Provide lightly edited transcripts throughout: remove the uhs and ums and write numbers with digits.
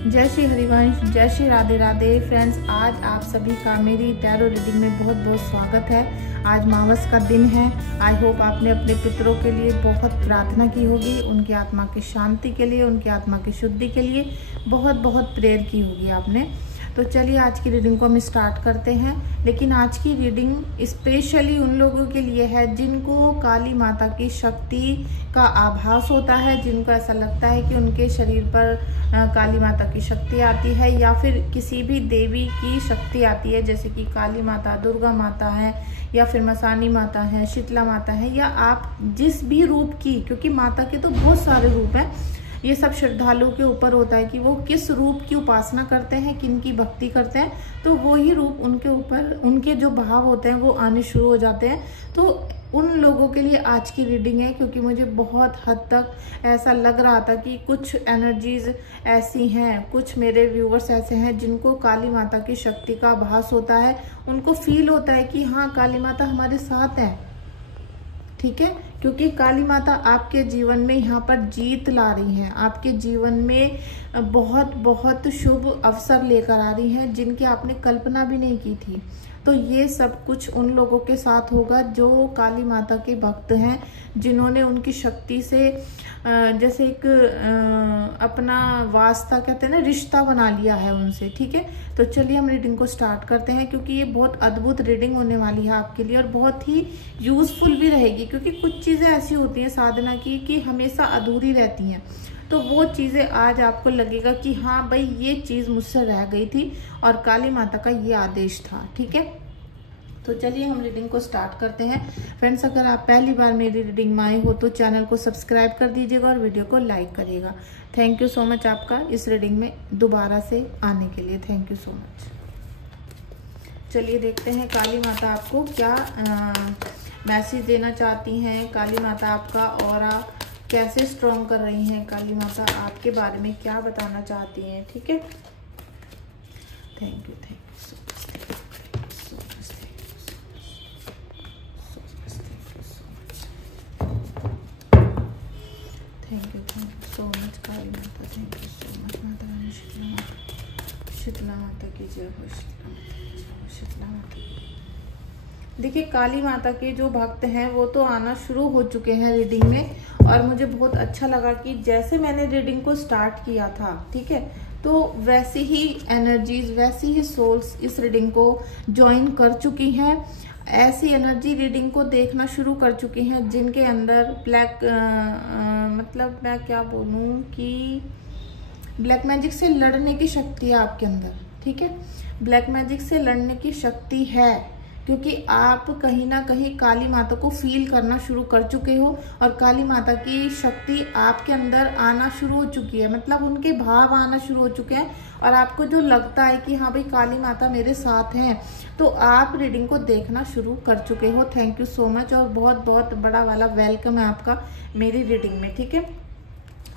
जय श्री हरिवंश, जय श्री राधे राधे। फ्रेंड्स, आज आप सभी का मेरी टैरो रीडिंग में बहुत बहुत स्वागत है। आज मावस का दिन है। आई होप आपने अपने पितरों के लिए बहुत प्रार्थना की होगी, उनकी आत्मा की शांति के लिए, उनकी आत्मा की शुद्धि के लिए बहुत बहुत प्रेयर की होगी आपने। तो चलिए आज की रीडिंग को हम स्टार्ट करते हैं। लेकिन आज की रीडिंग स्पेशली उन लोगों के लिए है जिनको काली माता की शक्ति का आभास होता है, जिनको ऐसा लगता है कि उनके शरीर पर काली माता की शक्ति आती है या फिर किसी भी देवी की शक्ति आती है, जैसे कि काली माता, दुर्गा माता है या फिर मसानी माता है, शीतला माता है, या आप जिस भी रूप की, क्योंकि माता के तो बहुत सारे रूप हैं। ये सब श्रद्धालुओं के ऊपर होता है कि वो किस रूप की उपासना करते हैं, किन की भक्ति करते हैं, तो वो ही रूप उनके ऊपर, उनके जो भाव होते हैं वो आने शुरू हो जाते हैं। तो उन लोगों के लिए आज की रीडिंग है, क्योंकि मुझे बहुत हद तक ऐसा लग रहा था कि कुछ एनर्जीज ऐसी हैं, कुछ मेरे व्यूवर्स ऐसे हैं जिनको काली माता की शक्ति का आभास होता है। उनको फील होता है कि हाँ, काली माता हमारे साथ है। ठीक है, क्योंकि काली माता आपके जीवन में यहाँ पर जीत ला रही हैं, आपके जीवन में बहुत बहुत शुभ अवसर लेकर आ रही हैं जिनकी आपने कल्पना भी नहीं की थी। तो ये सब कुछ उन लोगों के साथ होगा जो काली माता के भक्त हैं, जिन्होंने उनकी शक्ति से जैसे एक अपना वास्ता, कहते हैं ना, रिश्ता बना लिया है उनसे। ठीक है, तो चलिए हम रीडिंग को स्टार्ट करते हैं, क्योंकि ये बहुत अद्भुत रीडिंग होने वाली है आपके लिए और बहुत ही यूजफुल भी रहेगी। क्योंकि कुछ चीज़ें ऐसी होती हैं साधना की कि हमेशा अधूरी रहती हैं, तो वो चीज़ें आज आपको लगेगा कि हाँ भाई, ये चीज़ मुझसे रह गई थी और काली माता का ये आदेश था। ठीक है, तो चलिए हम रीडिंग को स्टार्ट करते हैं। फ्रेंड्स, अगर आप पहली बार मेरी रीडिंग में आए हो तो चैनल को सब्सक्राइब कर दीजिएगा और वीडियो को लाइक करिएगा। थैंक यू सो मच आपका इस रीडिंग में दोबारा से आने के लिए। Thank you so much. चलिए देखते हैं काली माता आपको क्या मैसेज देना चाहती हैं। काली माता आपका ऑरा कैसे स्ट्रॉन्ग कर रही हैं, काली माता आपके बारे में क्या बताना चाहती हैं। ठीक है, thank you so much, thank you so much Kali Mata, thank you so much. Mata Rani Sheetla माता की जय हो, शीतला माता। देखिए, काली माता के जो भक्त हैं वो तो आना शुरू हो चुके हैं रीडिंग में, और मुझे बहुत अच्छा लगा कि जैसे मैंने रीडिंग को स्टार्ट किया था, ठीक है, तो वैसी ही एनर्जीज, वैसी ही सोल्स इस रीडिंग को ज्वाइन कर चुकी हैं। ऐसी एनर्जी रीडिंग को देखना शुरू कर चुकी हैं जिनके अंदर ब्लैक मतलब मैं क्या बोलूं कि ब्लैक मैजिक से लड़ने की शक्ति है आपके अंदर। ठीक है, ब्लैक मैजिक से लड़ने की शक्ति है, क्योंकि आप कहीं ना कहीं काली माता को फील करना शुरू कर चुके हो और काली माता की शक्ति आपके अंदर आना शुरू हो चुकी है। मतलब उनके भाव आना शुरू हो चुके हैं और आपको जो लगता है कि हाँ भाई, काली माता मेरे साथ हैं, तो आप रीडिंग को देखना शुरू कर चुके हो। थैंक यू सो मच और बहुत बहुत बड़ा वाला वेलकम है आपका मेरी रीडिंग में। ठीक है,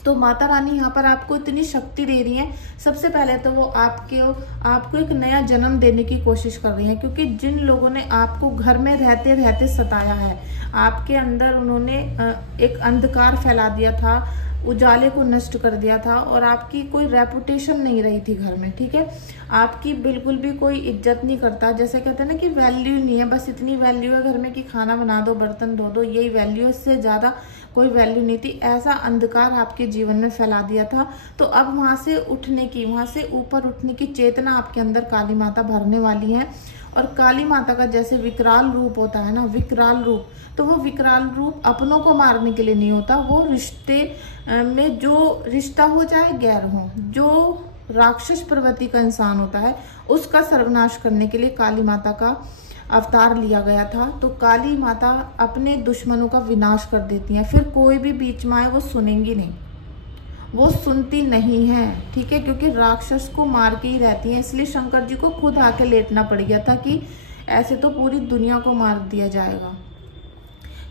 तो माता रानी यहाँ पर आपको इतनी शक्ति दे रही हैं। सबसे पहले तो वो आपको एक नया जन्म देने की कोशिश कर रही हैं, क्योंकि जिन लोगों ने आपको घर में रहते रहते सताया है, आपके अंदर उन्होंने एक अंधकार फैला दिया था, उजाले को नष्ट कर दिया था और आपकी कोई रेपुटेशन नहीं रही थी घर में। ठीक है, आपकी बिल्कुल भी कोई इज्जत नहीं करता। जैसे कहते हैं ना कि वैल्यू नहीं है, बस इतनी वैल्यू है घर में कि खाना बना दो, बर्तन धो दो, यही वैल्यू, इससे ज्यादा कोई वैल्यू नहीं थी। ऐसा अंधकार आपके जीवन में फैला दिया था। तो अब वहां से उठने की, वहां से ऊपर उठने की चेतना आपके अंदर काली माता भरने वाली है। और काली माता का जैसे विकराल रूप होता है ना, विकराल रूप, तो वो विकराल रूप अपनों को मारने के लिए नहीं होता। वो रिश्ते में जो रिश्ता हो चाहे गैर हो, जो राक्षस प्रवृत्ति का इंसान होता है, उसका सर्वनाश करने के लिए काली माता का अवतार लिया गया था। तो काली माता अपने दुश्मनों का विनाश कर देती हैं। फिर कोई भी बीच में आए वो सुनेंगी नहीं, वो सुनती नहीं है। ठीक है, क्योंकि राक्षस को मार के ही रहती हैं। इसलिए शंकर जी को खुद आके लेटना पड़ गया था कि ऐसे तो पूरी दुनिया को मार दिया जाएगा।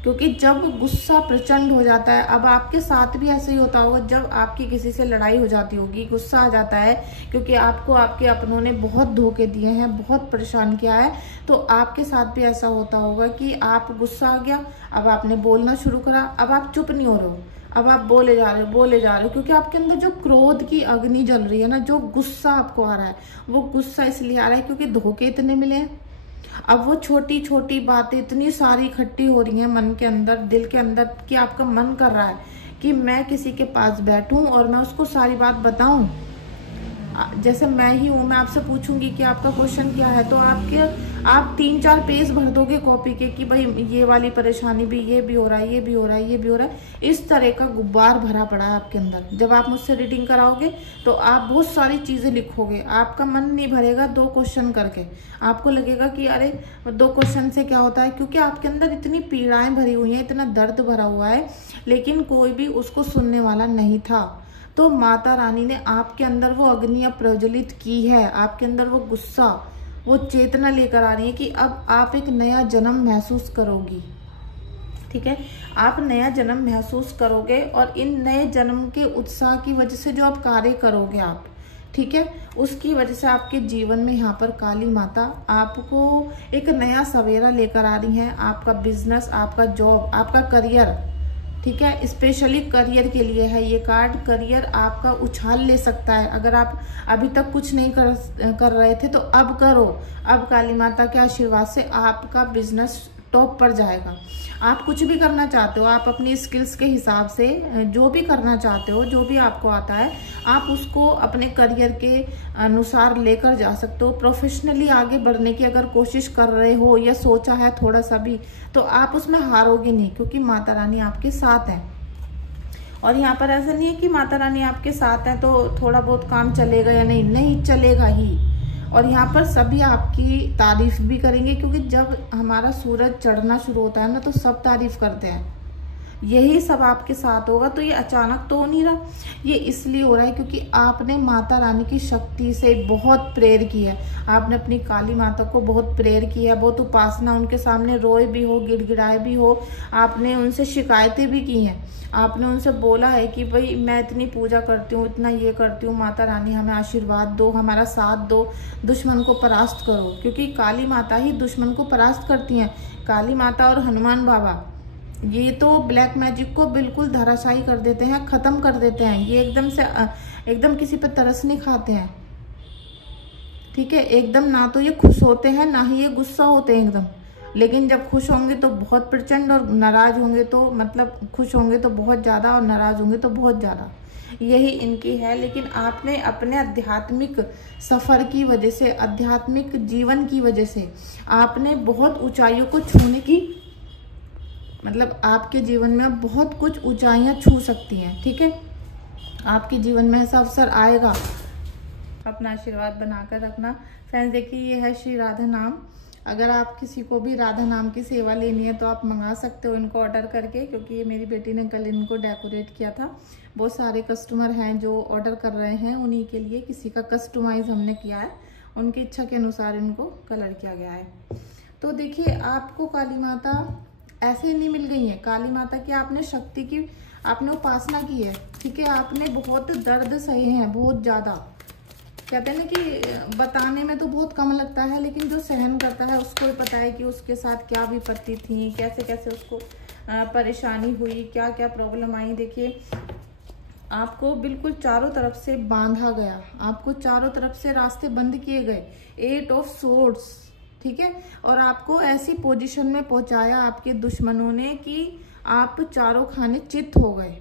क्योंकि जब गुस्सा प्रचंड हो जाता है, अब आपके साथ भी ऐसे ही होता होगा, जब आपकी किसी से लड़ाई हो जाती होगी, गुस्सा आ जाता है, क्योंकि आपको आपके अपनों ने बहुत धोखे दिए हैं, बहुत परेशान किया है, तो आपके साथ भी ऐसा होता होगा कि आप गुस्सा आ गया, अब आपने बोलना शुरू करा, अब आप चुप नहीं हो रहे हो, अब आप बोले जा रहे हो, क्योंकि आपके अंदर जो क्रोध की अग्नि जल रही है ना, जो गुस्सा आपको आ रहा है, वो गुस्सा इसलिए आ रहा है क्योंकि धोखे इतने मिले हैं। अब वो छोटी छोटी बातें इतनी सारी इकट्ठी हो रही हैं मन के अंदर, दिल के अंदर, कि आपका मन कर रहा है कि मैं किसी के पास बैठूं और मैं उसको सारी बात बताऊं। जैसे मैं ही हूँ, मैं आपसे पूछूंगी कि आपका क्वेश्चन क्या है, तो आप 3-4 पेज भर दोगे कॉपी के कि भाई ये वाली परेशानी भी, ये भी हो रहा है, ये भी हो रहा है, ये भी हो रहा है। इस तरह का गुब्बार भरा पड़ा है आपके अंदर। जब आप मुझसे रीडिंग कराओगे तो आप बहुत सारी चीजें लिखोगे, आपका मन नहीं भरेगा 2 क्वेश्चन करके। आपको लगेगा कि अरे 2 क्वेश्चन से क्या होता है, क्योंकि आपके अंदर इतनी पीड़ाएं भरी हुई हैं, इतना दर्द भरा हुआ है, लेकिन कोई भी उसको सुनने वाला नहीं था। तो माता रानी ने आपके अंदर वो अग्नि प्रज्वलित की है, आपके अंदर वो गुस्सा, वो चेतना लेकर आ रही है कि अब आप एक नया जन्म महसूस करोगी। ठीक है, आप नया जन्म महसूस करोगे और इन नए जन्म के उत्साह की वजह से जो आप कार्य करोगे आप, ठीक है, उसकी वजह से आपके जीवन में यहाँ पर काली माता आपको एक नया सवेरा लेकर आ रही है। आपका बिजनेस, आपका जॉब, आपका करियर, ठीक है, स्पेशली करियर के लिए है ये कार्ड। करियर आपका उछाल ले सकता है। अगर आप अभी तक कुछ नहीं कर रहे थे तो अब करो। अब काली माता के आशीर्वाद से आपका बिजनेस टॉप पर जाएगा। आप कुछ भी करना चाहते हो, आप अपनी स्किल्स के हिसाब से जो भी करना चाहते हो, जो भी आपको आता है, आप उसको अपने करियर के अनुसार लेकर जा सकते हो। प्रोफेशनली आगे बढ़ने की अगर कोशिश कर रहे हो या सोचा है थोड़ा सा भी, तो आप उसमें हारोगे नहीं, क्योंकि माता रानी आपके साथ है। और यहाँ पर ऐसा नहीं है कि माता रानी आपके साथ है तो थोड़ा बहुत काम चलेगा या नहीं, नहीं चलेगा ही। और यहाँ पर सभी आपकी तारीफ भी करेंगे, क्योंकि जब हमारा सूरज चढ़ना शुरू होता है ना, तो सब तारीफ करते हैं। यही सब आपके साथ होगा। तो ये अचानक तो हो नहीं रहा, ये इसलिए हो रहा है क्योंकि आपने माता रानी की शक्ति से बहुत प्रेयर की है। आपने अपनी काली माता को बहुत प्रेयर की है, बहुत उपासना, उनके सामने रोए भी हो, गिड़गिड़ाए भी हो, आपने उनसे शिकायतें भी की हैं। आपने उनसे बोला है कि भाई मैं इतनी पूजा करती हूँ, इतना ये करती हूँ, माता रानी हमें आशीर्वाद दो, हमारा साथ दो, दुश्मन को परास्त करो, क्योंकि काली माता ही दुश्मन को परास्त करती हैं। काली माता और हनुमान बाबा ये तो ब्लैक मैजिक को बिल्कुल धराशायी कर देते हैं, खत्म कर देते हैं। ये एकदम किसी पे तरस नहीं खाते हैं, ठीक है, एकदम ना तो ये खुश होते हैं ना ही ये गुस्सा होते हैं एकदम। लेकिन जब खुश होंगे तो बहुत प्रचंड, और नाराज होंगे तो मतलब खुश होंगे तो बहुत ज़्यादा, और नाराज होंगे तो बहुत ज़्यादा। यही इनकी है। लेकिन आपने अपने आध्यात्मिक सफ़र की वजह से, आध्यात्मिक जीवन की वजह से आपने बहुत ऊंचाइयों को छूने की, मतलब आपके जीवन में बहुत कुछ ऊंचाइयां छू सकती हैं, ठीक है। आपके जीवन में ऐसा अवसर आएगा। अपना आशीर्वाद बनाकर रखना। फ्रेंड्स देखिए, ये है श्री राधा नाम। अगर आप किसी को भी राधा नाम की सेवा लेनी है तो आप मंगा सकते हो इनको ऑर्डर करके, क्योंकि ये मेरी बेटी ने कल इनको डेकोरेट किया था। बहुत सारे कस्टमर हैं जो ऑर्डर कर रहे हैं, उन्हीं के लिए किसी का कस्टमाइज हमने किया है, उनकी इच्छा के अनुसार इनको कलर किया गया है। तो देखिए, आपको काली माता ऐसे ही नहीं मिल गई है। काली माता की आपने शक्ति की, आपने उपासना की है, ठीक है। आपने बहुत दर्द सहे हैं, बहुत ज़्यादा। कहते हैं ना कि बताने में तो बहुत कम लगता है, लेकिन जो सहन करता है उसको ही पता है कि उसके साथ क्या विपत्ति थी, कैसे कैसे उसको परेशानी हुई, क्या क्या प्रॉब्लम आई। देखिए, आपको बिल्कुल चारों तरफ से बांधा गया, आपको चारों तरफ से रास्ते बंद किए गए। 8 ऑफ सोर्ड्स, ठीक है। और आपको ऐसी पोजीशन में पहुंचाया आपके दुश्मनों ने कि आप चारों खाने चित हो गए।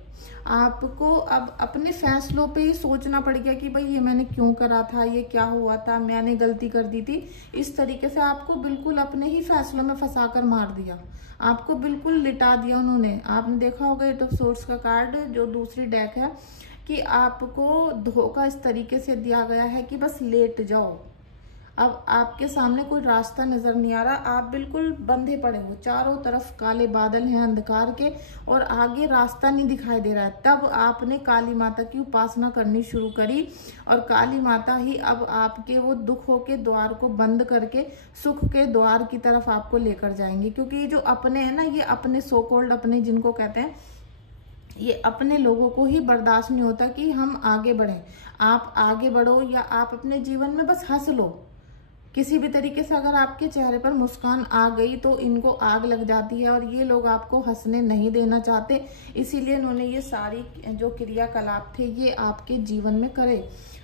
आपको अब अपने फैसलों पे ही सोचना पड़ गया कि भाई ये मैंने क्यों करा था, ये क्या हुआ था, मैंने गलती कर दी थी। इस तरीके से आपको बिल्कुल अपने ही फैसलों में फंसा कर मार दिया, आपको बिल्कुल लिटा दिया उन्होंने। आपने देखा होगा 8 ऑफ सोर्ड्स का कार्ड जो दूसरी डेक है, कि आपको धोखा इस तरीके से दिया गया है कि बस लेट जाओ। अब आपके सामने कोई रास्ता नजर नहीं आ रहा, आप बिल्कुल बंधे पड़े हो, चारों तरफ काले बादल हैं अंधकार के, और आगे रास्ता नहीं दिखाई दे रहा है। तब आपने काली माता की उपासना करनी शुरू करी, और काली माता ही अब आपके वो दुखों के द्वार को बंद करके सुख के द्वार की तरफ आपको लेकर जाएंगे। क्योंकि ये जो अपने है ना, ये अपने सो कॉल्ड अपने जिनको कहते हैं, ये अपने लोगों को ही बर्दाश्त नहीं होता कि हम आगे बढ़ें। आप आगे बढ़ो या आप अपने जीवन में बस हंस लो, किसी भी तरीके से अगर आपके चेहरे पर मुस्कान आ गई तो इनको आग लग जाती है और ये लोग आपको हंसने नहीं देना चाहते, इसीलिए इन्होंने ये सारी जो क्रियाकलाप थे ये आपके जीवन में करे।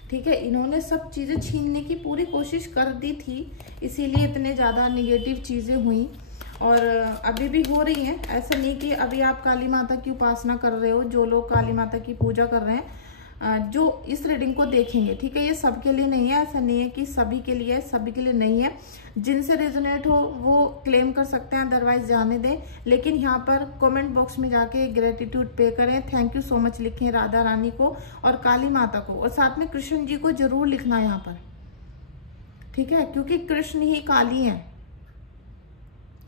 ठीक है, इन्होंने सब चीज़ें छीनने की पूरी कोशिश कर दी थी, इसीलिए इतने ज़्यादा निगेटिव चीज़ें हुई और अभी भी हो रही हैं। ऐसा नहीं कि अभी आप काली माता की उपासना कर रहे हो, जो लोग काली माता की पूजा कर रहे हैं, जो इस रीडिंग को देखेंगे, ठीक है, ये सबके लिए नहीं है, ऐसा नहीं है कि सभी के लिए, सभी के लिए नहीं है। जिनसे रेजोनेट हो वो क्लेम कर सकते हैं, अदरवाइज जाने दें। लेकिन यहाँ पर कमेंट बॉक्स में जाके ग्रेटिट्यूड पे करें, थैंक यू सो मच लिखें राधा रानी को और काली माता को, और साथ में कृष्ण जी को जरूर लिखना यहाँ पर, ठीक है, क्योंकि कृष्ण ही काली है।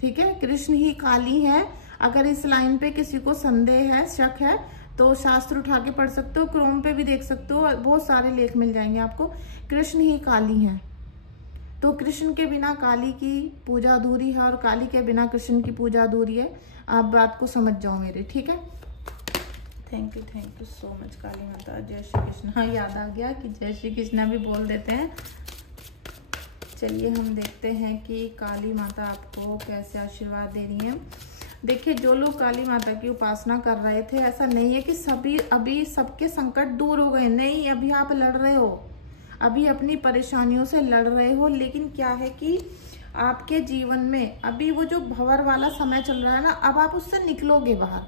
ठीक है, कृष्ण ही काली है। अगर इस लाइन पे किसी को संदेह है, शक है, तो शास्त्र उठा के पढ़ सकते हो, क्रोम पे भी देख सकते हो, बहुत सारे लेख मिल जाएंगे आपको। कृष्ण ही काली हैं, तो कृष्ण के बिना काली की पूजा अधूरी है और काली के बिना कृष्ण की पूजा अधूरी है। आप बात को समझ जाओ मेरे, ठीक है। Thank you so much Kali माता। जय श्री कृष्ण। हाँ, याद आ गया कि जय श्री कृष्ण भी बोल देते हैं। चलिए हम देखते हैं कि काली माता आपको कैसे आशीर्वाद दे रही हैं। देखिए, जो लोग काली माता की उपासना कर रहे थे, ऐसा नहीं है कि सभी अभी सबके संकट दूर हो गए, नहीं, अभी आप लड़ रहे हो, अभी अपनी परेशानियों से लड़ रहे हो। लेकिन क्या है कि आपके जीवन में अभी वो जो भंवर वाला समय चल रहा है ना, अब आप उससे निकलोगे बाहर।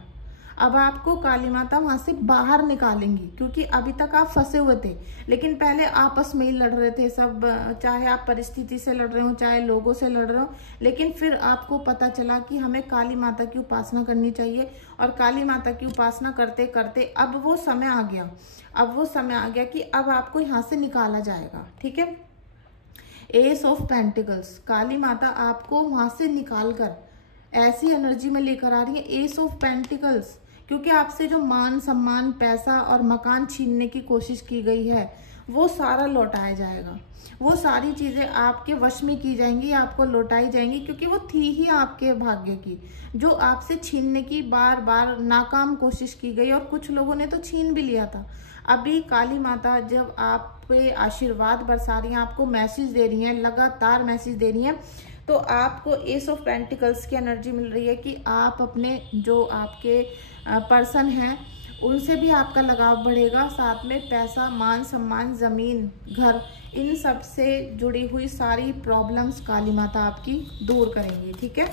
अब आपको काली माता वहां से बाहर निकालेंगी, क्योंकि अभी तक आप फंसे हुए थे। लेकिन पहले आपस में ही लड़ रहे थे सब, चाहे आप परिस्थिति से लड़ रहे हो, चाहे लोगों से लड़ रहे हो। लेकिन फिर आपको पता चला कि हमें काली माता की उपासना करनी चाहिए, और काली माता की उपासना करते करते अब वो समय आ गया, अब वो समय आ गया कि अब आपको यहाँ से निकाला जाएगा। ठीक है, एस ऑफ पेंटिकल्स, काली माता आपको वहां से निकाल कर ऐसी एनर्जी में लेकर आ रही है। एस ऑफ पेंटिकल्स, क्योंकि आपसे जो मान सम्मान, पैसा और मकान छीनने की कोशिश की गई है वो सारा लौटाया जाएगा। वो सारी चीजें आपके वश में की जाएंगी, आपको लौटाई जाएंगी, क्योंकि वो थी ही आपके भाग्य की, जो आपसे छीनने की बार बार नाकाम कोशिश की गई, और कुछ लोगों ने तो छीन भी लिया था। अभी काली माता जब आप पे आशीर्वाद बरसा रही हैं, आपको मैसेज दे रही हैं, लगातार मैसेज दे रही हैं, तो आपको एस ऑफ पेंटिकल्स की एनर्जी मिल रही है कि आप अपने जो आपके पर्सन हैं उनसे भी आपका लगाव बढ़ेगा। साथ में पैसा, मान सम्मान, जमीन, घर, इन सब से जुड़ी हुई सारी प्रॉब्लम्स काली माता आपकी दूर करेंगी। ठीक है,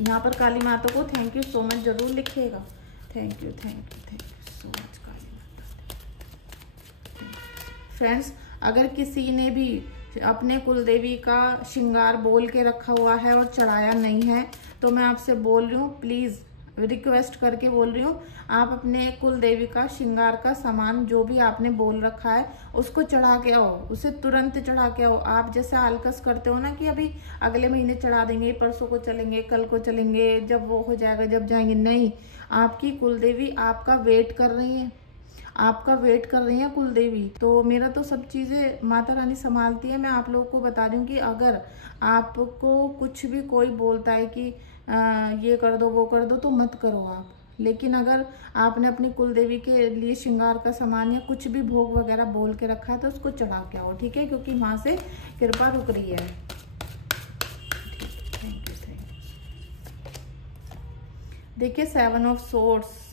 यहाँ पर काली माता को थैंक यू सो मच जरूर लिखिएगा। Thank you so much Kali माता। फ्रेंड्स, अगर किसी ने भी अपने कुलदेवी का श्रृंगार बोल के रखा हुआ है और चढ़ाया नहीं है, तो मैं आपसे बोल रही हूँ, प्लीज रिक्वेस्ट करके बोल रही हूँ, आप अपने कुलदेवी का श्रृंगार का सामान जो भी आपने बोल रखा है उसको चढ़ा के आओ, उसे तुरंत चढ़ा के आओ। आप जैसे आलकस करते हो ना कि अभी अगले महीने चढ़ा देंगे, परसों को चलेंगे, कल को चलेंगे, जब वो हो जाएगा, जब जाएंगे, नहीं, आपकी कुलदेवी आपका वेट कर रही है, आपका वेट कर रही है कुलदेवी। तो मेरा तो सब चीज़ें माता रानी संभालती है। मैं आप लोगों को बता रही हूँ कि अगर आपको कुछ भी कोई बोलता है कि ये कर दो, वो कर दो, तो मत करो आप। लेकिन अगर आपने अपनी कुलदेवी के लिए श्रृंगार का सामान या कुछ भी भोग वगैरह बोल के रखा है तो उसको चढ़ा के आओ। ठीक है, क्योंकि वहाँ से कृपा रुक रही है। Thank you. देखिए, 7 ऑफ सोर्ड्स,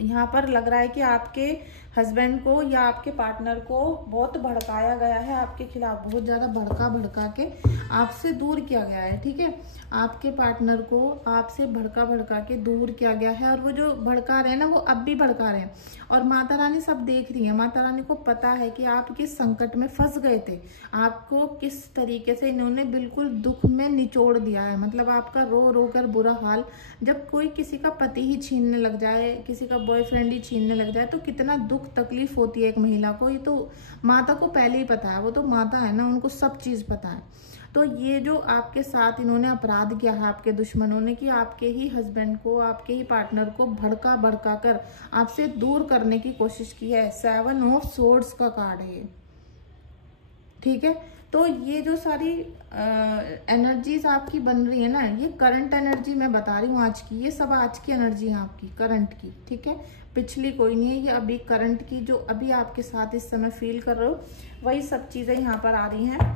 यहाँ पर लग रहा है कि आपके हस्बैंड को या आपके पार्टनर को बहुत भड़काया गया है, आपके खिलाफ बहुत ज़्यादा भड़का के आपसे दूर किया गया है। ठीक है, आपके पार्टनर को आपसे भड़का के दूर किया गया है, और वो जो भड़का रहे हैं ना, वो अब भी भड़का रहे हैं, और माता रानी सब देख रही है। माता रानी को पता है कि आप किस संकट में फंस गए थे, आपको किस तरीके से इन्होंने बिल्कुल दुख में निचोड़ दिया है, मतलब आपका रो रो कर बुरा हाल। जब कोई किसी का पति ही छीनने लग जाए, किसी का बॉयफ्रेंड ही छीनने लग जाए, तो कितना दुख तकलीफ होती है एक महिला को। ये तो माता को पहले ही पता है, वो तो माता है ना, उनको सब चीज पता है। तो ये जो आपके साथ इन्होंने अपराध किया है आपके दुश्मनों ने, कि आपके ही हस्बैंड को, आपके ही पार्टनर को भड़का कर आपसे दूर करने की कोशिश की है। 7 ऑफ सोर्ड्स का कार्ड है ये। ठीक है, तो ये जो सारी एनर्जीज आपकी बन रही है ना, ये करंट एनर्जी मैं बता रही हूँ आज की, ये सब आज की एनर्जी है आपकी, करंट की। ठीक है, पिछली कोई नहीं है, ये अभी करंट की, जो अभी आपके साथ इस समय फील कर रहे हो, वही सब चीजें यहाँ पर आ रही हैं।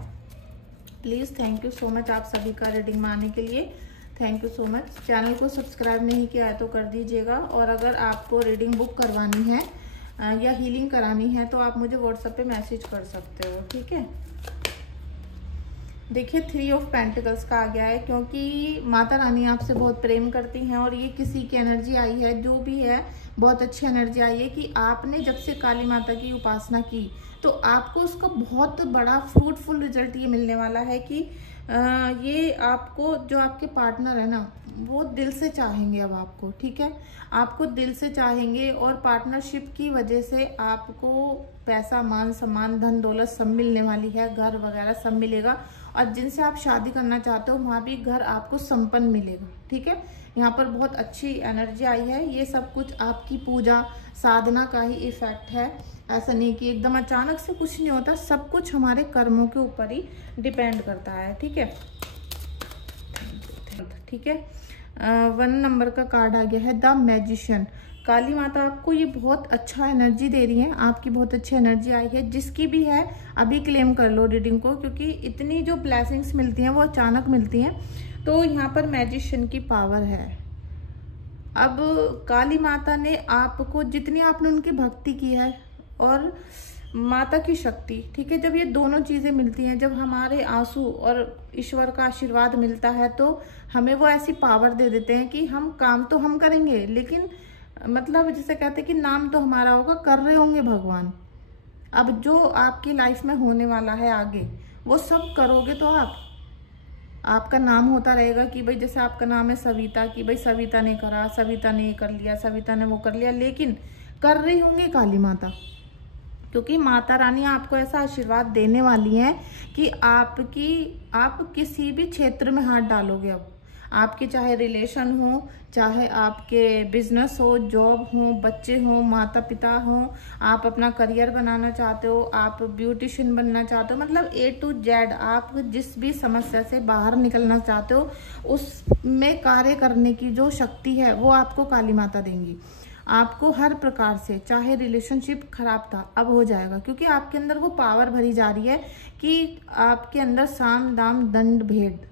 Please thank you so much आप सभी का रीडिंग में आने के लिए। Thank you so much. Channel को सब्सक्राइब नहीं किया है तो कर दीजिएगा, और अगर आपको रीडिंग बुक करवानी है या हीलिंग करानी है तो आप मुझे व्हाट्सएप पे मैसेज कर सकते हो, ठीक है। देखिए 3 ऑफ पेंटिकल्स का आ गया है, क्योंकि माता रानी आपसे बहुत प्रेम करती हैं और ये किसी की एनर्जी आई है, जो भी है बहुत अच्छी एनर्जी आई है कि आपने जब से काली माता की उपासना की तो आपको उसका बहुत बड़ा फ्रूटफुल रिजल्ट ये मिलने वाला है कि ये आपको, जो आपके पार्टनर है ना, वो दिल से चाहेंगे अब आपको, ठीक है। आपको दिल से चाहेंगे और पार्टनरशिप की वजह से आपको पैसा, मान सम्मान, धन दौलत सब मिलने वाली है, घर वगैरह सब मिलेगा। और जिनसे आप शादी करना चाहते हो वहाँ भी घर आपको संपन्न मिलेगा, ठीक है। यहाँ पर बहुत अच्छी एनर्जी आई है। ये सब कुछ आपकी पूजा साधना का ही इफेक्ट है। ऐसा नहीं कि एकदम अचानक से कुछ नहीं होता, सब कुछ हमारे कर्मों के ऊपर ही डिपेंड करता है, ठीक है। ठीक है, 1 नंबर का कार्ड आ गया है द मैजिशियन। काली माता आपको ये बहुत अच्छा एनर्जी दे रही है, आपकी बहुत अच्छी एनर्जी आई है। जिसकी भी है अभी क्लेम कर लो रीडिंग को, क्योंकि इतनी जो ब्लेसिंग्स मिलती हैं वो अचानक मिलती हैं। तो यहाँ पर मैजिशियन की पावर है। अब काली माता ने आपको, जितनी आपने उनकी भक्ति की है और माता की शक्ति, ठीक है, जब ये दोनों चीज़ें मिलती हैं, जब हमारे आंसू और ईश्वर का आशीर्वाद मिलता है तो हमें वो ऐसी पावर दे देते हैं कि हम काम तो हम करेंगे, लेकिन मतलब जैसे कहते हैं कि नाम तो हमारा होगा, कर रहे होंगे भगवान। अब जो आपकी लाइफ में होने वाला है आगे, वो सब करोगे तो आपका नाम होता रहेगा कि भाई, जैसे आपका नाम है सविता, कि भाई सविता ने करा, सविता ने ये कर लिया, सविता ने वो कर लिया, लेकिन कर रही होंगी काली माता, क्योंकि माता रानी आपको ऐसा आशीर्वाद देने वाली है कि आप किसी भी क्षेत्र में हाथ डालोगे। अब आपके चाहे रिलेशन हो, चाहे आपके बिजनेस हो, जॉब हो, बच्चे हो, माता पिता हो, आप अपना करियर बनाना चाहते हो, आप ब्यूटिशियन बनना चाहते हो, मतलब A to Z आप जिस भी समस्या से बाहर निकलना चाहते हो, उसमें कार्य करने की जो शक्ति है वो आपको काली माता देंगी। आपको हर प्रकार से, चाहे रिलेशनशिप खराब था अब हो जाएगा, क्योंकि आपके अंदर वो पावर भरी जा रही है कि आपके अंदर साम दाम दंड भेद,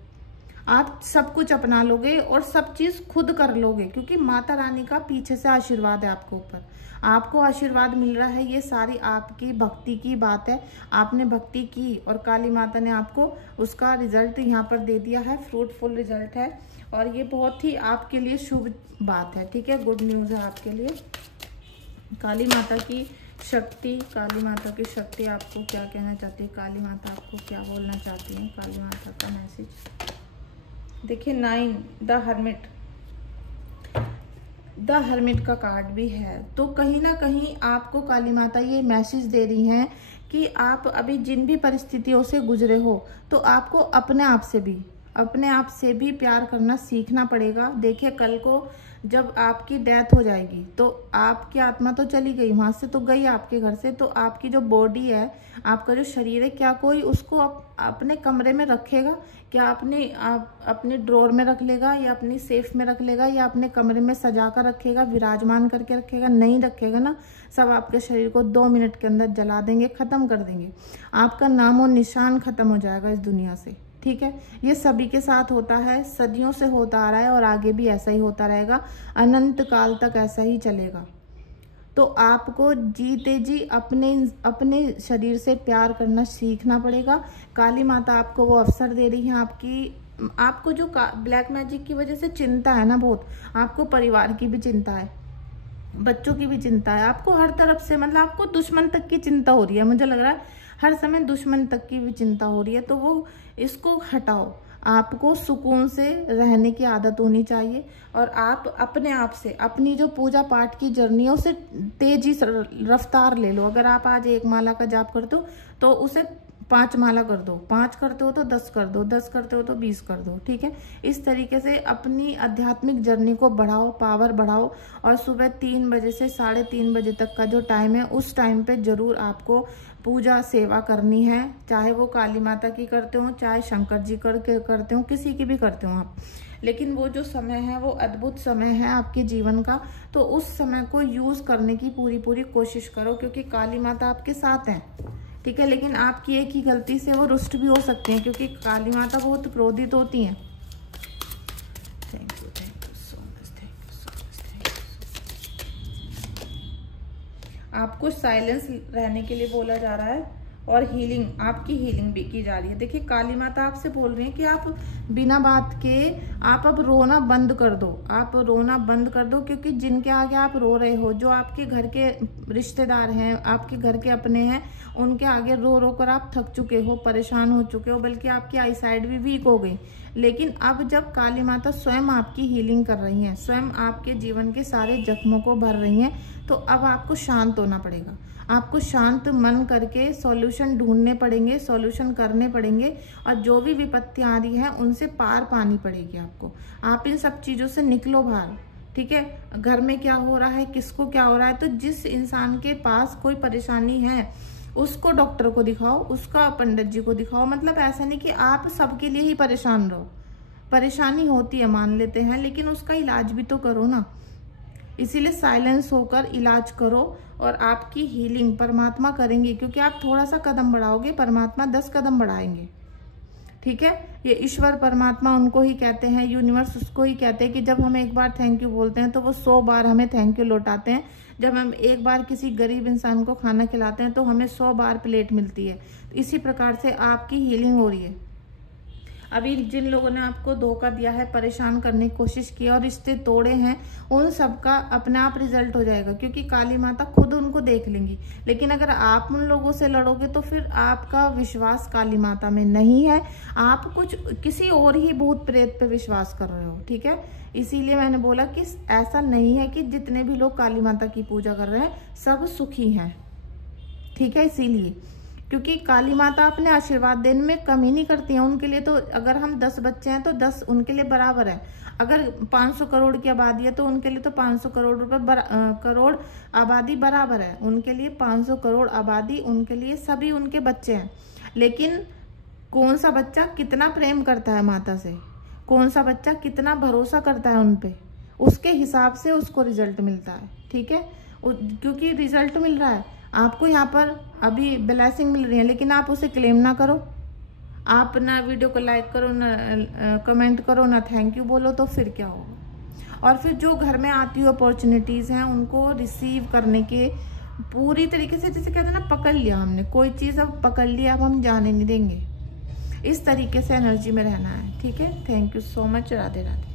आप सब कुछ अपना लोगे और सब चीज खुद कर लोगे, क्योंकि माता रानी का पीछे से आशीर्वाद है आपके ऊपर, आपको आशीर्वाद मिल रहा है। ये सारी आपकी भक्ति की बात है, आपने भक्ति की और काली माता ने आपको उसका रिजल्ट यहाँ पर दे दिया है, फ्रूटफुल रिजल्ट है, और ये बहुत ही आपके लिए शुभ बात है, ठीक है, गुड न्यूज़ है आपके लिए। काली माता की शक्ति, काली माता की शक्ति आपको क्या कहना चाहती है, काली माता आपको क्या बोलना चाहती है, काली माता का मैसेज। देखिए 9 द हर्मिट का कार्ड भी है। तो कहीं ना कहीं आपको काली माता ये मैसेज दे रही हैं कि आप अभी जिन भी परिस्थितियों से गुजरे हो, तो आपको अपने आप से भी प्यार करना सीखना पड़ेगा। देखिए कल को जब आपकी डेथ हो जाएगी तो आपकी आत्मा तो चली गई, वहां से तो गई आपके घर से, तो आपकी जो बॉडी है, आपका जो शरीर है, क्या कोई उसको अपने कमरे में रखेगा? क्या अपने ड्रॉर में रख लेगा, या अपनी सेफ में रख लेगा, या अपने कमरे में सजा कर रखेगा, विराजमान करके रखेगा? नहीं रखेगा ना। सब आपके शरीर को 2 मिनट के अंदर जला देंगे, खत्म कर देंगे, आपका नाम और निशान खत्म हो जाएगा इस दुनिया से, ठीक है। ये सभी के साथ होता है, सदियों से होता आ रहा है और आगे भी ऐसा ही होता रहेगा, अनंत काल तक ऐसा ही चलेगा। तो आपको जीते जी अपने शरीर से प्यार करना सीखना पड़ेगा। काली माता आपको वो अवसर दे रही है। आपको जो ब्लैक मैजिक की वजह से चिंता है ना बहुत, आपको परिवार की भी चिंता है, बच्चों की भी चिंता है, आपको हर तरफ से, मतलब आपको दुश्मन तक की चिंता हो रही है, मुझे लग रहा है हर समय दुश्मन तक की भी चिंता हो रही है। तो वो इसको हटाओ, आपको सुकून से रहने की आदत होनी चाहिए, और आप अपने आप से अपनी जो पूजा पाठ की जर्नियों से तेजी रफ्तार ले लो। अगर आप आज 1 माला का जाप करते हो तो उसे 5 माला कर दो, 5 करते हो तो 10 कर दो, 10 करते हो तो 20 कर दो, ठीक है। इस तरीके से अपनी आध्यात्मिक जर्नी को बढ़ाओ, पावर बढ़ाओ, और सुबह 3 बजे से 3:30 बजे तक का जो टाइम है, उस टाइम पे जरूर आपको पूजा सेवा करनी है, चाहे वो काली माता की करते हो, चाहे शंकर जी करते हो, किसी की भी करते हो आप, लेकिन वो जो समय है वो अद्भुत समय है आपके जीवन का। तो उस समय को यूज करने की पूरी कोशिश करो, क्योंकि काली माता आपके साथ है, ठीक है। लेकिन आपकी एक ही गलती से वो रुष्ट भी हो सकती हैं, क्योंकि काली माता बहुत क्रोधित होती हैं। Thank you so much, thank you so much, thank you so much. आपको साइलेंस रहने के लिए बोला जा रहा है और हीलिंग, आपकी हीलिंग भी की जा रही है। देखिए काली माता आपसे बोल रही है कि आप बिना बात के आप अब रोना बंद कर दो, आप रोना बंद कर दो, क्योंकि जिनके आगे आप रो रहे हो, जो आपके घर के रिश्तेदार हैं, आपके घर के अपने हैं, उनके आगे रो रो कर आप थक चुके हो, परेशान हो चुके हो, बल्कि आपकी आई साइड भी वीक हो गई। लेकिन अब जब काली माता स्वयं आपकी हीलिंग कर रही हैं, स्वयं आपके जीवन के सारे जख्मों को भर रही हैं, तो अब आपको शांत होना पड़ेगा। आपको शांत मन करके सॉल्यूशन ढूंढने पड़ेंगे, सॉल्यूशन करने पड़ेंगे, और जो भी विपत्ति आ रही है उनसे पार पानी पड़ेगी आपको। आप इन सब चीज़ों से निकलो बाहर, ठीक है। घर में क्या हो रहा है, किसको क्या हो रहा है, तो जिस इंसान के पास कोई परेशानी है उसको डॉक्टर को दिखाओ, उसका पंडित जी को दिखाओ। मतलब ऐसा नहीं कि आप सबके लिए ही परेशान रहो। परेशानी होती है, मान लेते हैं, लेकिन उसका इलाज भी तो करो ना। इसीलिए साइलेंस होकर इलाज करो, और आपकी हीलिंग परमात्मा करेंगे, क्योंकि आप थोड़ा सा कदम बढ़ाओगे, परमात्मा 10 कदम बढ़ाएंगे, ठीक है। ये ईश्वर परमात्मा उनको ही कहते हैं, यूनिवर्स उसको ही कहते हैं कि जब हम एक बार थैंक यू बोलते हैं तो वो 100 बार हमें थैंक यू लौटाते हैं। जब हम एक बार किसी गरीब इंसान को खाना खिलाते हैं तो हमें 100 बार प्लेट मिलती है। इसी प्रकार से आपकी हीलिंग हो रही है। अभी जिन लोगों ने आपको धोखा दिया है, परेशान करने की कोशिश की और रिश्ते तोड़े हैं, उन सब का अपने आप रिजल्ट हो जाएगा, क्योंकि काली माता खुद उनको देख लेंगी। लेकिन अगर आप उन लोगों से लड़ोगे तो फिर आपका विश्वास काली माता में नहीं है, आप कुछ किसी और ही भूत प्रेत पे विश्वास कर रहे हो, ठीक है। इसीलिए मैंने बोला कि ऐसा नहीं है कि जितने भी लोग काली माता की पूजा कर रहे हैं सब सुखी हैं, ठीक है। इसीलिए क्योंकि काली माता अपने आशीर्वाद देने में कमी नहीं करती है। उनके लिए तो अगर हम 10 बच्चे हैं तो 10 उनके लिए बराबर है। अगर 500 करोड़ की आबादी है तो उनके लिए तो 500 करोड़ करोड़ आबादी बराबर है। उनके लिए 500 करोड़ आबादी, उनके लिए सभी उनके बच्चे हैं। लेकिन कौन सा बच्चा कितना प्रेम करता है माता से, कौन सा बच्चा कितना भरोसा करता है उन पे, उसके हिसाब से उसको रिजल्ट मिलता है, ठीक है। क्योंकि रिजल्ट मिल रहा है आपको, यहाँ पर अभी ब्लेसिंग मिल रही है, लेकिन आप उसे क्लेम ना करो। आप ना वीडियो को लाइक करो, ना कमेंट करो, ना थैंक यू बोलो, तो फिर क्या होगा। और फिर जो घर में आती हुई अपॉर्चुनिटीज़ हैं उनको रिसीव करने के पूरी तरीके से, जैसे कहते हैं ना, पकड़ लिया हमने कोई चीज़, अब पकड़ लिया, अब हम जाने नहीं देंगे। इस तरीके से एनर्जी में रहना है, ठीक है। Thank you so much, Radhe Radhe.